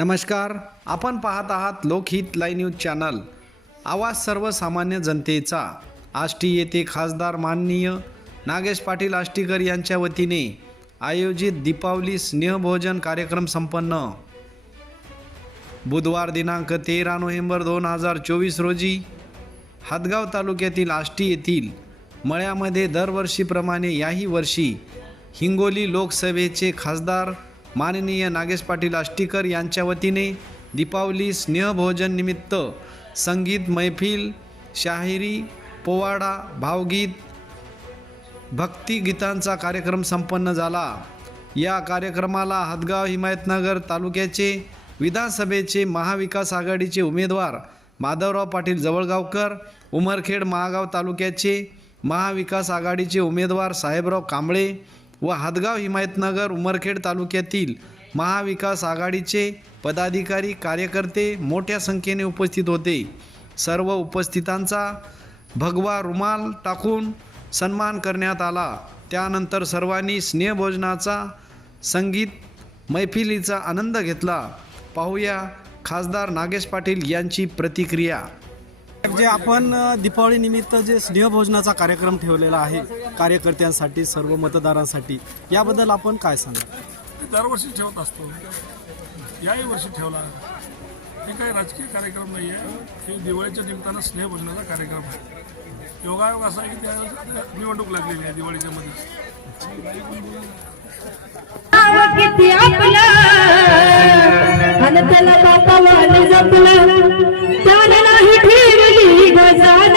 नमस्कार, आपण पाहत आहात लोकहित लाईव्ह न्यूज चॅनल, आवाज सर्वसामान्य जनतेचा। आष्टी येथे खासदार माननीय नागेश पाटील आष्टीकर यांच्या वतीने आयोजित दीपावली स्नेहभोजन कार्यक्रम संपन्न। बुधवार दिनांक 13 नोव्हेंबर 2024 रोजी हदगाव तालुक्यातील आष्टी येथील मळ्यामध्ये दरवर्षीप्रमाणे याही वर्षी हिंगोली लोकसभेचे खासदार माननीय नागेश पाटील आष्टीकर यांच्या वतीने दीपावली स्नेहभोजन निमित्त संगीत मैफिल, शाहिरी, पोवाडा, भावगीत, भक्तिगीतांचा कार्यक्रम संपन्न झाला। या कार्यक्रमाला हदगाव हिमायतनगर तालुक्याचे विधानसभेचे महाविकास आघाडीचे उमेदवार माधवराव पाटील जवळगावकर, उमरखेड महागाव तालुक्याचे महाविकास आघाडीचे उमेदवार साहेबराव कांबळे व हदगाव हिमायतनगर उमरखेड तालुक्यातील महाविकास आघाडीचे पदाधिकारी कार्यकर्ते मोठ्या संख्येने उपस्थित होते। सर्व उपस्थितांचा भगवा रुमाल टाकून सन्मान करण्यात आला। त्यानंतर सर्वांनी स्नेहभोजनाचा संगीत मैफिलीचा आनंद घेतला। पाहूया खासदार नागेश पाटील यांची प्रतिक्रिया। जे आपण दीपावली निमित्त जे स्नेहभोजनाचा कार्यक्रम ठेवलेला आहे कार्यकर्त्यांसाठी, सर्व मतदारांसाठी, याबद्दल आपण काय सांगा? दरवर्षी ठेवत असतो, याही वर्षी ठेवला। हे काही राजकीय कार्यक्रम नाही आहे, हे दिवाळीच्या निमित्तानं स्नेहभोजनाचा कार्यक्रम आहे। योगायोग असा आहे की त्या निवडणूक लागलेली आहे दिवाळीच्या मध्ये। नाही ठेवली गजान